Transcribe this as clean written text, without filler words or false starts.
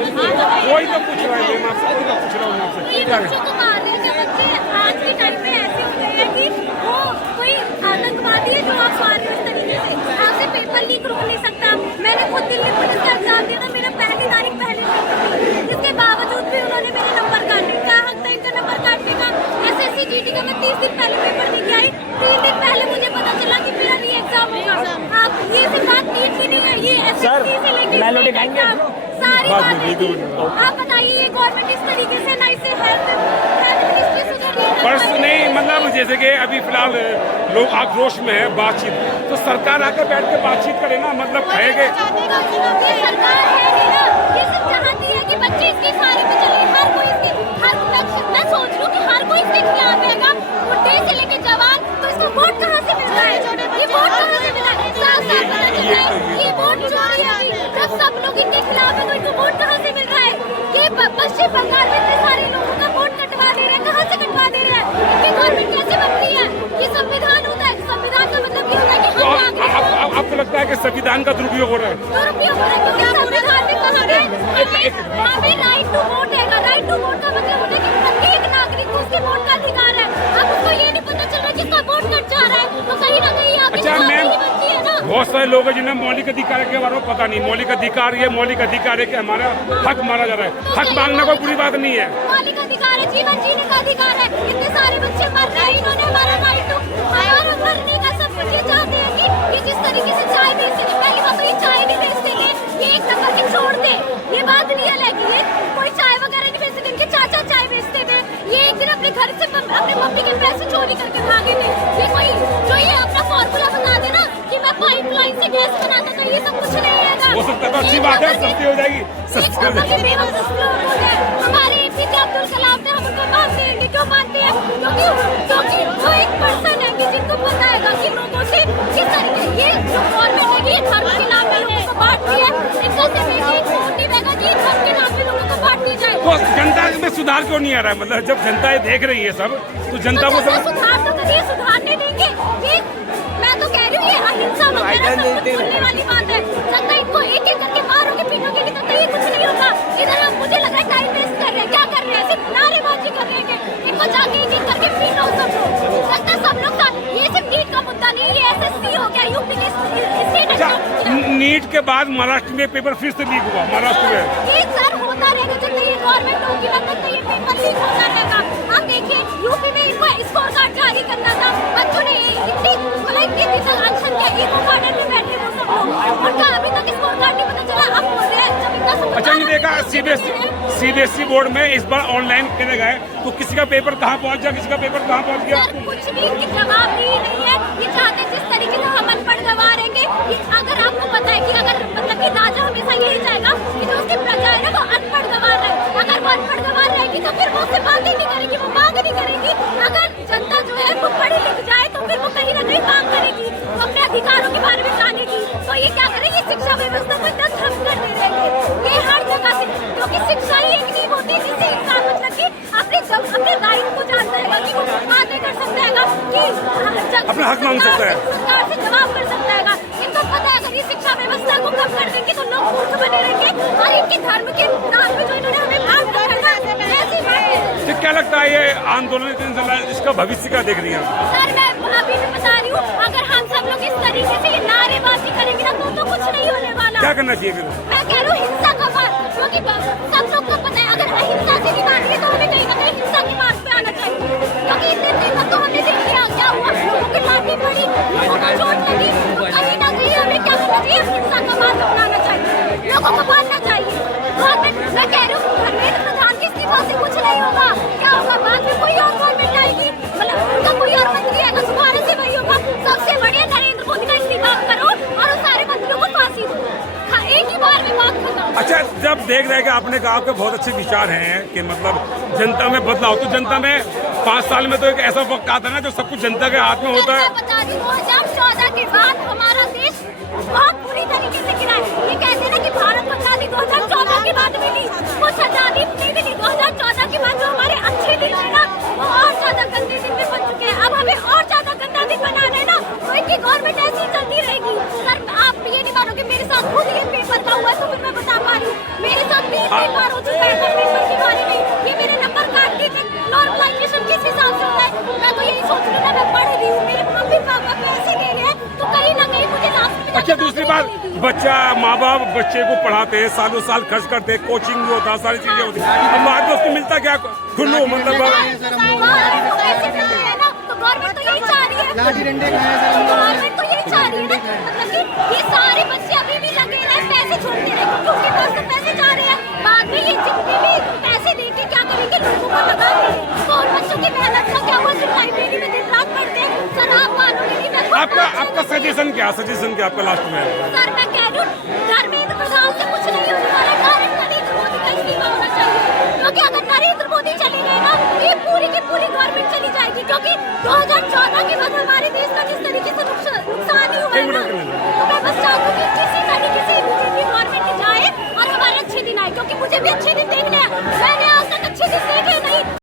वही तो पूछ रहा है, मैं आपसे पूछ रहा हूँ आपसे क्या बच्चों को मार रहे हैं बच्चे आज के टाइम में ऐसे हो गए हैं कि वो कोई आतंकवादी है जो आप मार रहे हो इस तरीके से। आपसे पेपर लीक रोक नहीं सकता। मैंने खुद दिल्ली पुलिस का एग्जाम दिया था, मेरा पहली तारीख पहले थी, इसके बावजूद भी उन्होंने मेरे नंबर काटे। क्या हक था इनका नंबर काटने का? SSC GT का मैं 30 दिन पहले पेपर दे के आई, 3 दिन पहले मुझे पता चला कि मेरा री एग्जाम होगा। आप ये सिर्फ बात नीट की नहीं है, ये SSC से लेकर सारी बातें। आप बताइए ये गवर्नमेंट इस तरीके से ना इसे हेल्थ मिनिस्ट्री सुधर रही है। पर्स नहीं, मतलब जैसे कि अभी फिलहाल लोग आक्रोश में है बातचीत, तो सरकार आकर बैठ के बातचीत करे ना, मतलब कहेंगे ये सरकार है नहीं ना, ये सिर्फ चाहती है कि बच्चे इसके सहारे पे चले। हर कोई इसके मैं सोच रही हूँ कि हर कोई इसके खिलाफ रहेगा, बुढ़े से लेके जवान। तो इसको वोट कहाँ से मिल रहा है? ये वोट कहाँ से मिल रहा है? साफ साफ पता चल रहा है ये वोट चोरी है। जब सब लोग इनके खिलाफ है तो इनको वोट कहाँ से मिल रहा है? ये पश्चिम बंगाल में इतने सारे लोगों का वोट कटवा दे रहे हैं, कहाँ से कटवा दे रहे हैं? इनकी गवर्नमेंट कैसे बन रही है? ये संविधान होता है, संविधान का मतलब ये होता है कि हम नागरिक हैं। आपको लगता है कि संविधान का दुरुपयोग हो रहा है? दुरुपयोग हो रहा है क्योंकि संविधान में कहा गया हमें राइट टू वोट है। राइट टू वोट का मतलब होता है कि प्रत्येक नागरिक को उसके वोट का अधिकार है। अब उसको ये नहीं पता चल रहा किसका वोट कट जा रहा है, तो कहीं ना कहीं आपकी जवाबदारी बनती है ना। बहुत सारे लोग हैं जिन्हें मौलिक अधिकार के बारे में पता नहीं। मौलिक अधिकार ये मौलिक अधिकार है कि हमारा हक मारा जा रहा है। हक मांगना कोई बुरी बात नहीं है। मौलिक अधिकार है, जीवन जीने का अधिकार है। इतने सारे बच्चे मर रहे हैं, इन्होंने हमारा राइट टू हमारा मरने का सब कुछ ये चाहते हैं कि ये जिस तरीके से चाय बेचते थे, पहली बात तो ये चाय नहीं बेचते थे, ये एक नंबर के छोड़ दे। ये बात रियल है कि ये कोई चाय वगैरह नहीं बेचते थे, इनके चाचा चाय बेचते थे। ये एक दिन अपने घर से अपने मम्मी के पैसे चोरी करके भागे थे। ये कोई जो ये अपना फॉर्मूला बता दे ना कि मैं पाइपलाइन से गैस बनाता था, ये सब कुछ नहीं है। हो सकता है तो अच्छी बात है, सस्ती हो जाएगी, सस्ती हो जाएगी। हमारे APJ अब्दुल कलाम थे, हम उनको मानते हैं। क्यों मानते हैं? क्योंकि वो एक पर्सन है कि जिनको पता है कि लोगों से किस तरीके ये जो गवर्नमेंट है ये धर्म के नाम पे लोगों को बांटती है। इनका सिर्फ एक मोटिव है कि धर्म के नाम पे लोगों को बांटती जाए। तो जनता में सुधार क्यों नहीं आ रहा है? मतलब जब जनता ये देख रही है सब, तो जनता को सुधार तो कभी सुधारने देंगे। ये मैं तो कह रही हूँ ये अहिंसा वगैरह सब कुछ बोलने वाली बात है। जनता इनको एक एक करके मारोगे पीटोगे नहीं तो ये कुछ नहीं होगा। इधर हम मुझे लग रहा है टाइम वेस्ट कर रहे हैं। क्या कर रहे हैं? सिर्फ नारेबाजी कर रहे हैं। इनको जाके एक एक करके पीटो सब लोग। जनता सब लोग का ये सिर्फ नीट का मुद्दा नहीं, ये SSC हो गया, यूपी के स्टेट एग्जाम। नीट के बाद महाराष्ट्र में पेपर फिर से लीक हुआ। महाराष्ट्र में ये सर होता रहेगा जब तक ये गवर्नमेंट होगी तब तक ये पेपर लीक होता रहेगा। आप देखिए यूपी में इनको स्कोर कार्ड जारी करना था, बच्चों ने इतनी दिन तक अनशन किया, इको गार्डन में बैठे वो सब लोग, उनका अभी तक स्कोर कार्ड नहीं पता चला। अब बोल रहे हैं जब इतना सब अच्छा नहीं देखा CBSE बोर्ड में इस बार ऑनलाइन करे गए तो किसी का पेपर कहाँ पहुँच गया, किसी का पेपर कहाँ पहुँच गया? सर कुछ भी इनकी जवाबदेही नहीं है। ये चाहते जिस तरीके से हम अनपढ़ गवा रहेंगे। अगर आपको पता है कि अगर मतलब कि राजा हमेशा यही चाहेगा कि जो उसकी प्रजा है ना वो अनपढ़ गवार रहे। अगर वो अनपढ़ गवार रहेगी तो फिर वो उससे बातें नहीं करेगी, वो मांग नहीं करेगी। अगर जनता जो है वो पढ़ी लिख जाए तो फिर वो कहीं ना कहीं मांग करेगी, वो अपने अधिकारों के बारे में जानेगी। तो ये क्या करेगी? शिक्षा व्यवस्था को इतना ठप कर दे रहे हैं ये हर जगह से, क्योंकि शिक्षा ही एक नींव होती है जिससे इंसान मतलब कि अपने राइट को जानता है कि वो बातें कर सकता है कि अपना हक मांग सकता है, सरकार से जवाब कर सकता है। इनको पता है अगर ये शिक्षा व्यवस्था को कम कर देंगे तो लोग मूर्ख बने रहेंगे और इनके धर्म के नाम पे जो इन्होंने हमें भाग करना ऐसी बात है। क्या लगता है ये आंदोलन इसका भविष्य क्या देख रही है? सर मैं अभी भी बता रही हूँ, अगर हम सब लोग इस तरीके से ये नारेबाजी करेंगे ना तो कुछ नहीं होने वाला। क्या करना चाहिए? मैं कह रही हूँ हिंसा का मार्ग, क्योंकि सब लोग को पता है अगर अहिंसा से निभाएंगे तो हमें कहीं ना कहीं हिंसा के मार्ग पे आना चाहिए। क्योंकि इतने दिन तक तो हमने देख लिया क्या हुआ, लोगों की लाठी पड़ी, लोगों को चोट लगी, तो कहीं ना कहीं हमें क्या करना चाहिए? हिंसा का मार्ग अपनाना चाहिए, लोगों को मानना चाहिए। गवर्नमेंट मैं कह रही हूँ धर्मेंद्र प्रधान के इस्तीफा से कुछ नहीं होगा। क्या होगा? बाद में कोई और गवर्नमेंट आएगी, मतलब उनका कोई और मंत्री आएगा, दोबारा से वही होगा। सबसे बढ़िया नरेंद्र मोदी का इस्तीफा करो और उन सारे मंत्रियों को फांसी दो, एक ही बार में बात खत्म। अच्छा जब देख रहे हैं कि आपने कहा आपके बहुत अच्छे विचार हैं कि मतलब जनता में बदलाव, तो जनता में 5 साल में तो एक ऐसा वक्त आता है ना जो सब कुछ जनता के हाथ में होता है। मैं बता दी 2014 के बाद हमारा देश बहुत बुरी तरीके से गिरा है। ये कहते हैं ना कि भारत को आजादी 2014 के बाद मिली, कुछ आजादी नहीं मिली। 2014 के बाद जो हमारे अच्छे दिन है ना वो और ज्यादा गंदे दिन में बन चुके हैं। अब हमें और ज्यादा गंदा दिन बनाना है ना तो इनकी गवर्नमेंट ऐसी चलती रहेगी। सर आप ये नहीं मानोगे, मेरे साथ खुद ये पेपर का हुआ तो फिर मैं बता पा रही हूँ। मेरे साथ 3 पेपर अच्छा दूसरी बात, बच्चा माँ बाप बच्चे को पढ़ाते हैं, सालों साल खर्च करते हैं, कोचिंग भी होता है, सारी चीजें होती है, अब बाद में उसको मिलता क्या खुल्लू मतलब गवर्नमेंट तो यही चाह रही है, गवर्नमेंट तो यही चाह रही है ना, मतलब कि ये सारे बच्चे अभी भी लगे रहे पैसे छोड़ते रहे क्योंकि उनके पास तो पैसे जा रहे हैं, बाद में ये जितने भी पैसे देके क्या करेंगे, लोगों को लगा देंगे, तो उन बच्चों की मेहनत का क्या हुआ, जो लाइब्रेरी में दिन रात पढ़ते हैं, सर आप मानोगे नहीं, मैं आपका सजेशन क्या आपका लास्ट में? सर मैं कह रही हूँ धर्मेंद्र प्रधान से कुछ नहीं होने वाला, डायरेक्ट नरेंद्र मोदी का इस्तीफा होना चाहिए, क्योंकि अगर नरेंद्र मोदी चले गए ना, ये पूरी की पूरी गवर्नमेंट चली जाएगी, क्योंकि 2014 के बाद हमारे देश का जिस तरीके से नुकसान ही हुआ है ना, तो मैं बस चाहती हूँ कि किसी तरीके से बीजेपी गवर्नमेंट जाए और हमारे अच्छे दिन आए, क्योंकि मुझे भी अच्छे दिन देखने हैं।